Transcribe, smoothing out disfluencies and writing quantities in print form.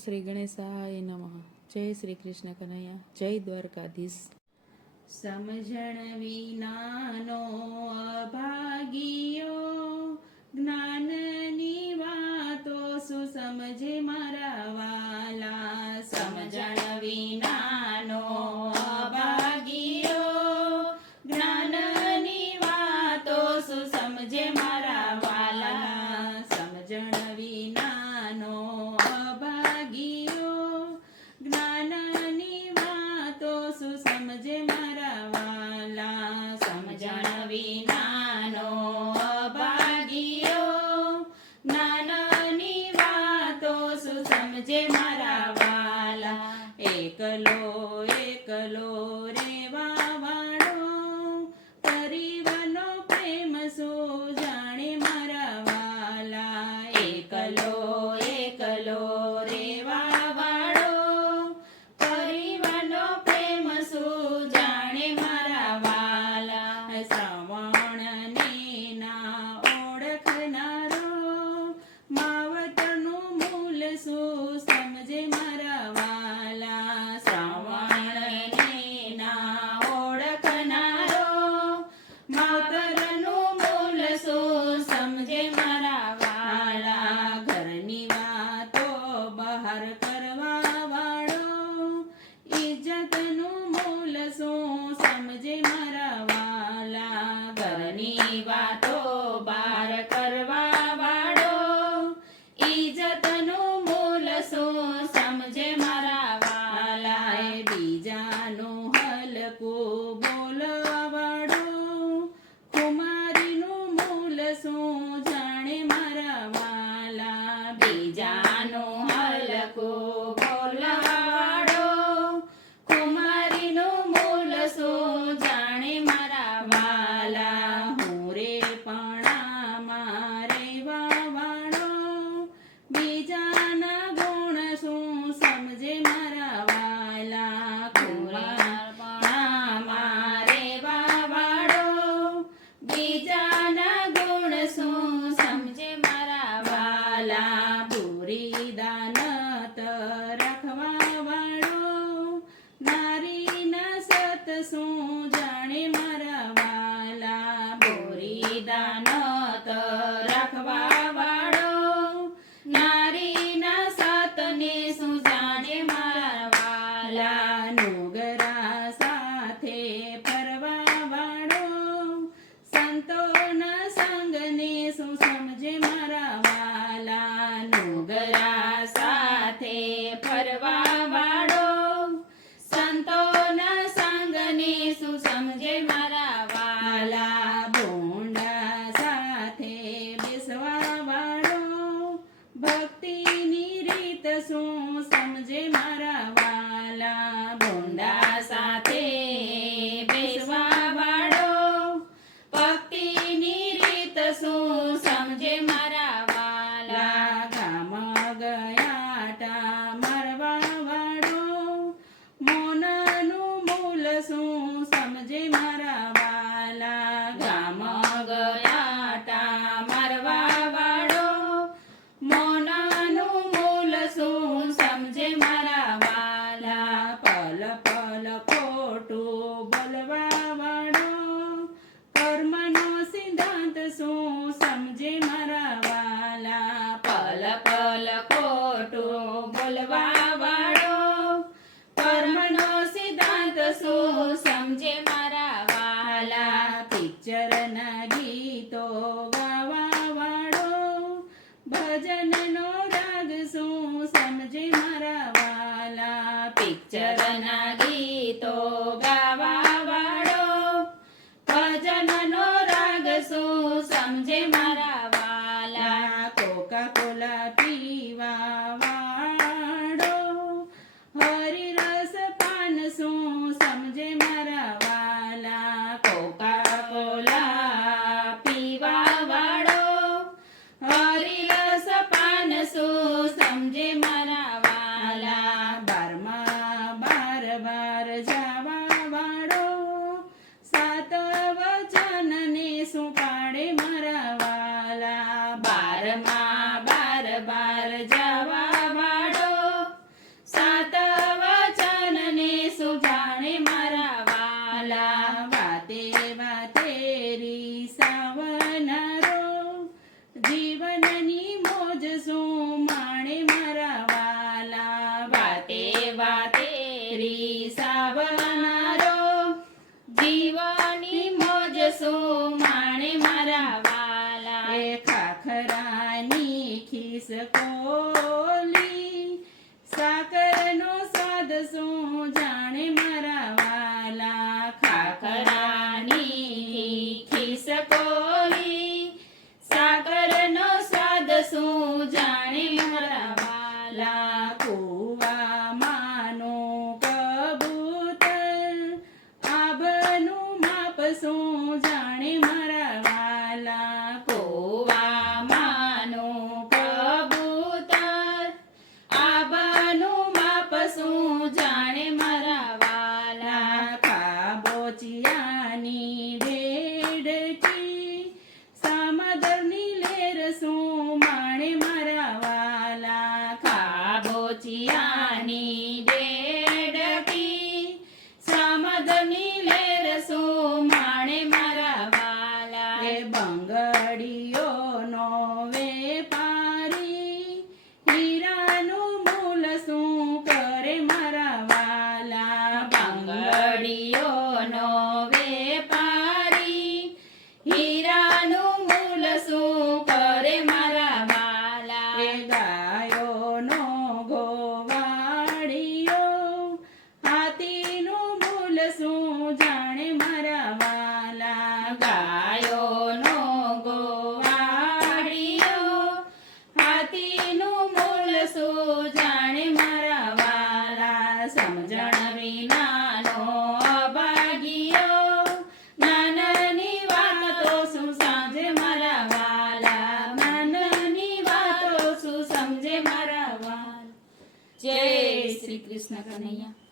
શ્રી ગણેશાય નમઃ. જય શ્રી કૃષ્ણ કનૈયા, જય દ્વારકાધીશ. સમજણ વિનાનો અભાગીયો, જ્ઞાનની વાતો શું સમજે મારા વાલા. સમજણ વિનાનો અભાગીયો, જ્ઞાનની વાતો શું સમજે મારા વાલા. સમજણ વિનાનો અભાગીયો, જ્ઞાનની વાતો શું સમજે મારા વાલા. સમજણ વિનાનો અભાગીયો, જ્ઞાનની વાતો શું સમજે મારા વાલા. એકલો એકલો રેવા વાળો, પરિવારનો પ્રેમ શું જાણે મારા વાલા. એકલો એકલો રેવા વાળો, પરિવારનો પ્રેમ શું જાણે મારા વાલા. શ્રવણને ના ઓળખનારો, માવતરનું મૂલ શું સમજે મારા વાલા. શ્રવણને ના ઓળખનારો, માવતરનું મૂલ શું સમજે મારા વાલા. ઘરની વાતો બહાર કરવા વાળો, ઇજ્જતનું મૂલ શું સમજે મારા વાલા. ઘરની વાતો બહાર કરવા વાળો, ઇજ્જતનું મૂલ શું સમજે મારા વાલા. બીજાનું હલકું બોલવા વાળો, કુમારીનું મૂલ શું જાણે મારા વાલા. બીજાનું હલકું બોલવા વાળો, કુમારીનું મૂલ શું જાણે મારા વાલા. હું રે પણામાં રહેવા વાળો, બીજાના ગુણ શું સમજે મારા વાલા. પણામાં રહેવા વાળો, બીજાના ગુણ શું સમજે મારા વાલા. પૂરી દાનત રાખવા વાળો, નારીના સત શું જાણે મારા વાલા. પૂરી દાનત રાખવા વાળો, નારીના સતને શું જાણે મારા વાલા. નુગરા સાથે ફરવા વાળો, સંતોના સંગને શું સમજે મારા વાલા. નુગરા સાથે ફરવા વાળો, સંતોના સંગને શું સમજે મારા વાલા. ભોંડા સાથે બેસવા વાળો, ભક્તિની રીત શું સમજે મારા વાલા. ભોંડા સાથે બેસવા વાળો, ભક્તિની રીત શું સમજે મારા વાલા. ગામ ગયાટા મારવા વાળો, મૌનનું મૂલ શું સમજે મારા વાલા. ગામ ગયાટા મારવા વાળો, મૌનનું મૂલ શું સમજે મારા વાલા. પલ પલ ખોટું બોલવા વાળો, કર્મનો સિદ્ધાંત શું સમજે મારા વાલા. પલ પલ ખોટું બોલવા વાળો, કર્મનો સિદ્ધાંત શું સમજે મારા વાલા. પિક્ચરના ગીતો ગાવા વાળો, ભજનનો રાગ શું સમજે મારા વાલા. પિક્ચરના ગીતો ગાવા વાળો, ભજનનો રાગ શું સમજે મારા વાલા. કોકા કોલા પીવા વાળો, હરિરસ પાન શું સમજે મારા વાલા. કોકા કોલા પીવા વાળો, હરિરસ પાન શું સમજે મારા વાલા. બારમાં બાર બાર જાવા વાળો, સાત વચનને શું પાડે મારા વાલા. વાલા વાતે વાતે રીસાવનારો જીવનની મોજ શું માણે મારા વાલા વાતે વાતે રીસાવનારો જીવની મોજ શું માણે મારા વાલા એ ખાખરાની ખિસકોલી સાકરનો સ્વાદ શું જાણે મારા વાલા ખાખરાની ખિસકોલી સાકરનો સ્વાદ શું જાણે મારા વાલા કુવામાંનું કબૂતર આભનું માપ શું જાણે મારા વાલા કૂવામાંનું કબૂતર આબાનું માપ શું જાણે મારા વાલા ખાબોચિયાની ઢેઢકી સામદરની લેર શું માણે મારા વાલા ખાબોચિયાની ડેડકી સામદની લેર શું માણે મારા વાલા એ બંગડીઓનો વેપારી હીરાનું મૂલ શું કરે મારા વાલા બંગડીઓનો વેપારી હીરાનું મૂલ શું કરે મારા વાલા એ ગાયોનો ગોવાળિયો હાથીનું મૂલ શું જાણે મારા વાલા ગાયોનો ગોવાળિયો હાથીનું મૂલ શું જાણે મારા વાલા સમજણ વિનાનો અભાગીયો નાનની વાતો શું સમજે મારા વાલા નાનની વાતો શું સમજે મારા વાલા જય શ્રી કૃષ્ણ કનૈયા